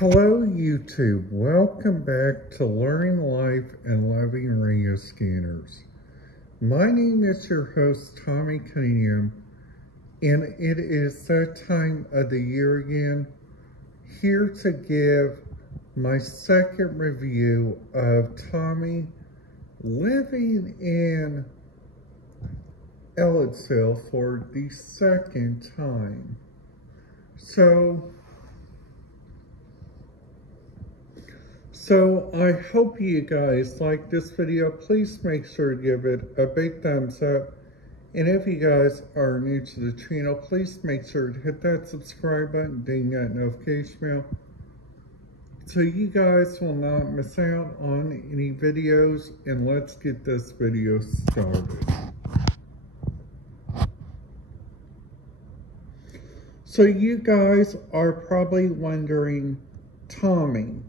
Hello YouTube, welcome back to Learning Life and Loving Radio Scanners. My name is your host Tommy Cunningham, and it is that time of the year again, here to give my second review of Tommy living in Ellettsville for the second time. So I hope you guys like this video. Please make sure to give it a big thumbs up. And if you guys are new to the channel, please make sure to hit that subscribe button, ding that notification bell, so you guys will not miss out on any videos. And let's get this video started. So you guys are probably wondering, Tommy,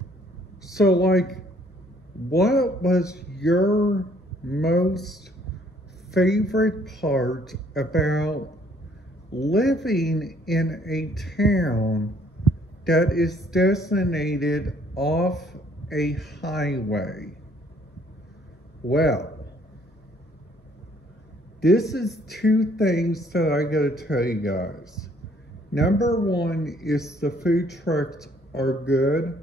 so what was your most favorite part about living in a town that is designated off a highway? Well, this is two things that I gotta tell you guys. Number one is the food trucks are good.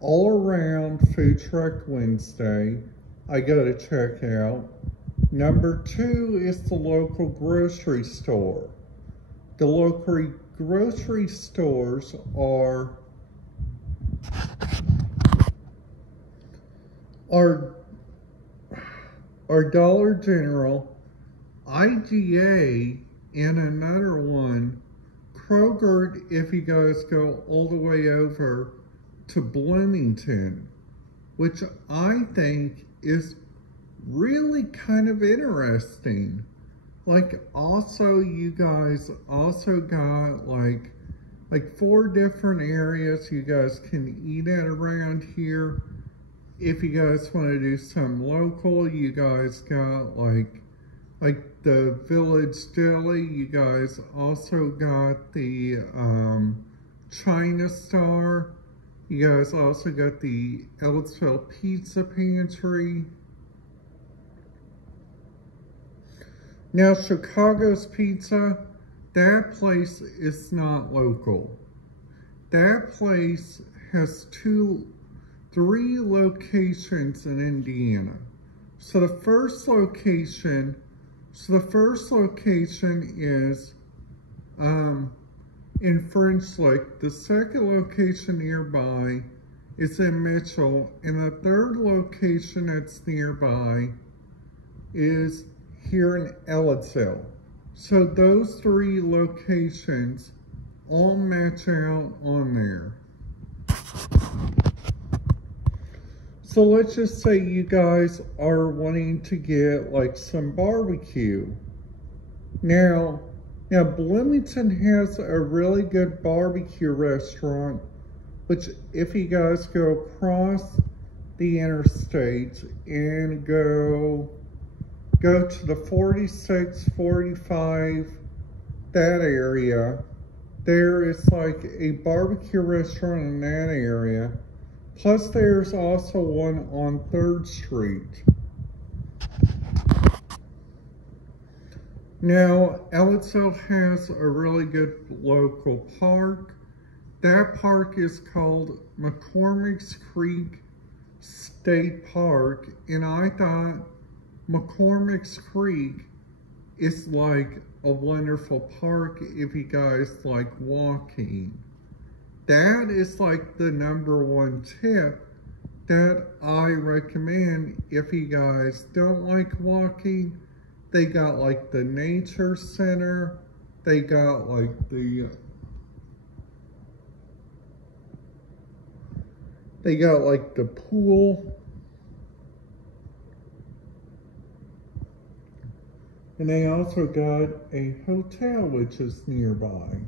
All around Food Truck Wednesday, I gotta check out. Number two is the local grocery store. The local grocery stores are Dollar General, IGA, and another one, Kroger, if you guys go all the way over to Bloomington, which I think is really kind of interesting. Also, you guys also got like 4 different areas you guys can eat at around here. If you guys want to do some local, you guys got like the Village Deli. You guys also got the China Star. You guys also got the Ellettsville Pizza Pantry. Now, Chicago's Pizza, that place is not local. That place has 3 locations in Indiana. So the first location is in French Lick. The second location nearby is in Mitchell, and the third location that's nearby is here in Ellettsville. So those 3 locations all match out on there. So let's just say you guys are wanting to get like some barbecue. Now Bloomington has a really good barbecue restaurant, which if you guys go across the interstate and go to the 46, 45, that area, there is like a barbecue restaurant in that area. Plus there's also one on 3rd Street. Now, Ellettsville has a really good local park. That park is called McCormick's Creek State Park, and I thought McCormick's Creek is like a wonderful park if you guys like walking. That is like the #1 tip that I recommend if you guys don't like walking. They got like the nature center. They got like the pool. And they also got a hotel which is nearby.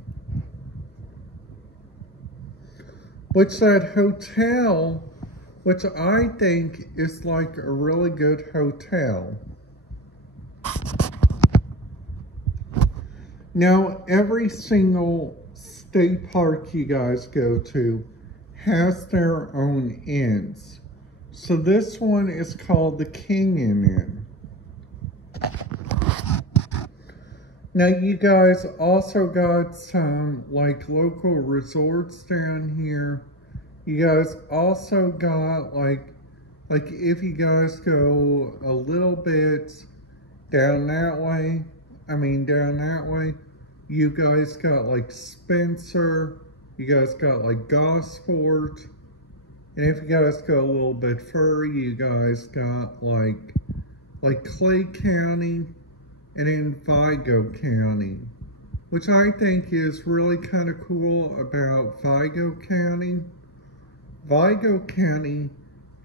Which that hotel, which I think is like a really good hotel. Now, every single state park you guys go to has their own inns. So this one is called the King Inn. Now you guys also got some like local resorts down here. You guys also got like if you guys go a little bit down that way, you guys got like Spencer, you guys got like Gosport, and if you guys go a little bit further, you guys got like Clay County and in Vigo County, which I think is really kind of cool about Vigo County. Vigo County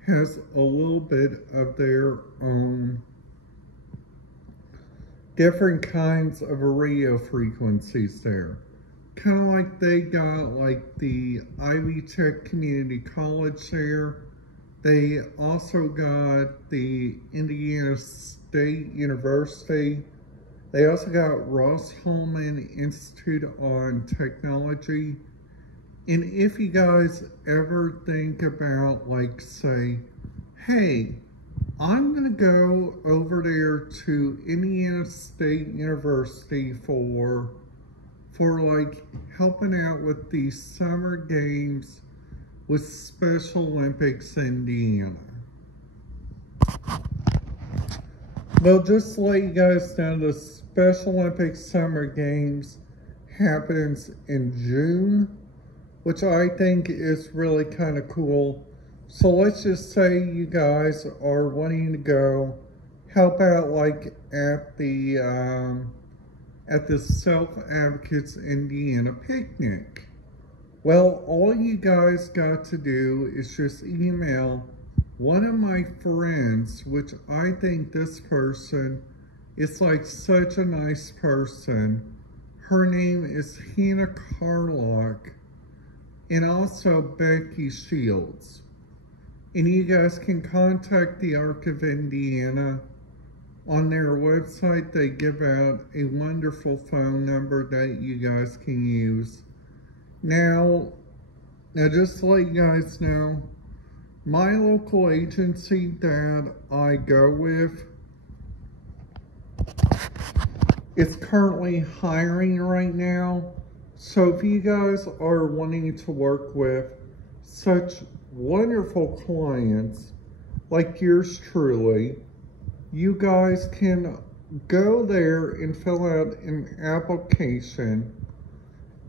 has a little bit of their own different kinds of radio frequencies there. Kind of like they got like the Ivy Tech Community College there. They also got the Indiana State University. They also got Ross Holman Institute on Technology. And if you guys ever think about like say, hey, I'm gonna go over there to Indiana State University for like helping out with the summer games with Special Olympics Indiana. Well, just to let you guys know, the Special Olympics Summer Games happens in June, which I think is really kind of cool. So let's just say you guys are wanting to go help out like at the Self Advocates Indiana picnic. Well, all you guys got to do is just email one of my friends, which I think this person is like such a nice person. Her name is Hannah Carlock, and also Becky Shields. And you guys can contact the Arc of Indiana. On their website, they give out a wonderful phone number that you guys can use. Now just to let you guys know, my local agency that I go with is currently hiring right now. So if you guys are wanting to work with such wonderful clients like yours truly, you guys can go there and fill out an application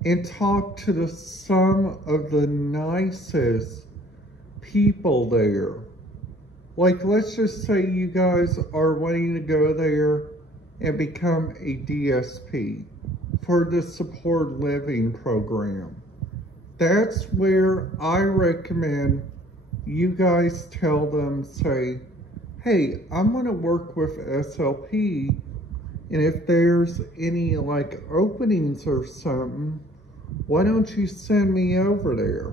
and talk to some of the nicest people there. Like, let's just say you guys are wanting to go there and become a DSP for the support living program. That's where I recommend you guys tell them, say, hey, I'm going to work with SLP, and if there's any like openings or something, why don't you send me over there?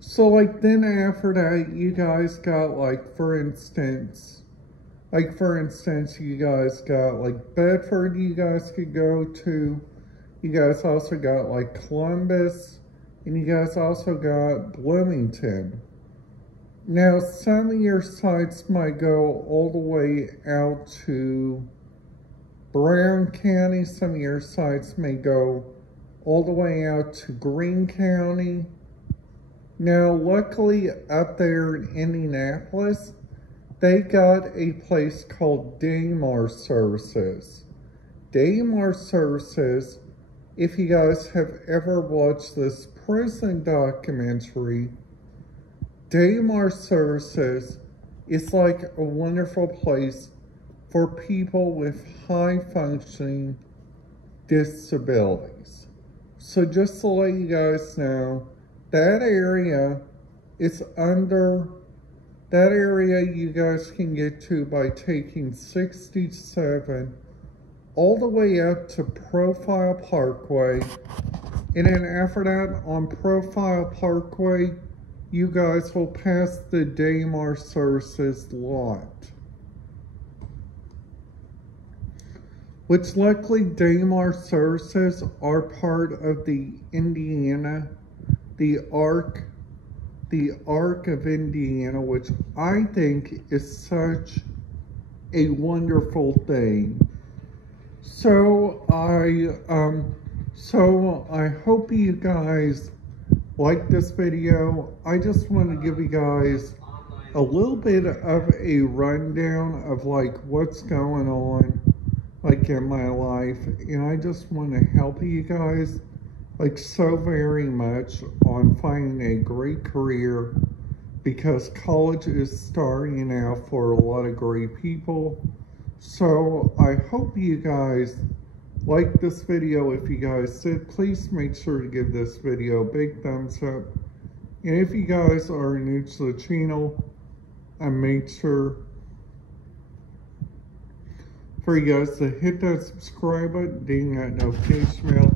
So like then after that, you guys got like, for instance, you guys got like Bedford you guys could go to. You guys also got like Columbus, and you guys also got Bloomington. Now, some of your sites might go all the way out to Brown County. Some of your sites may go all the way out to Greene County. Now, luckily up there in Indianapolis, they got a place called Daymar Services. Daymar Services, if you guys have ever watched this prison documentary, Daymar Services is like a wonderful place for people with high functioning disabilities. So just to let you guys know, that area you guys can get to by taking 67 all the way up to Profile Parkway. And then after that, on Profile Parkway, you guys will pass the Daymar Services lot. which luckily Daimler services are part of the Indiana, the Arc of Indiana, which I think is such a wonderful thing. So I hope you guys like this video. I just want to give you guys a little bit of a rundown of like what's going on like in my life, and I just want to help you guys like so very much on finding a great career, because college is starting out for a lot of great people. So I hope you guys like this video. If you guys did, please make sure to give this video a big thumbs up. And if you guys are new to the channel, make sure for you guys to hit that subscribe button, ding that notification bell,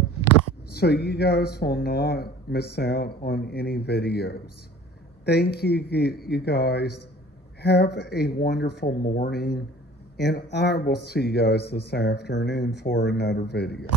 so you guys will not miss out on any videos. Thank you, you guys. Have a wonderful morning, and I will see you guys this afternoon for another video.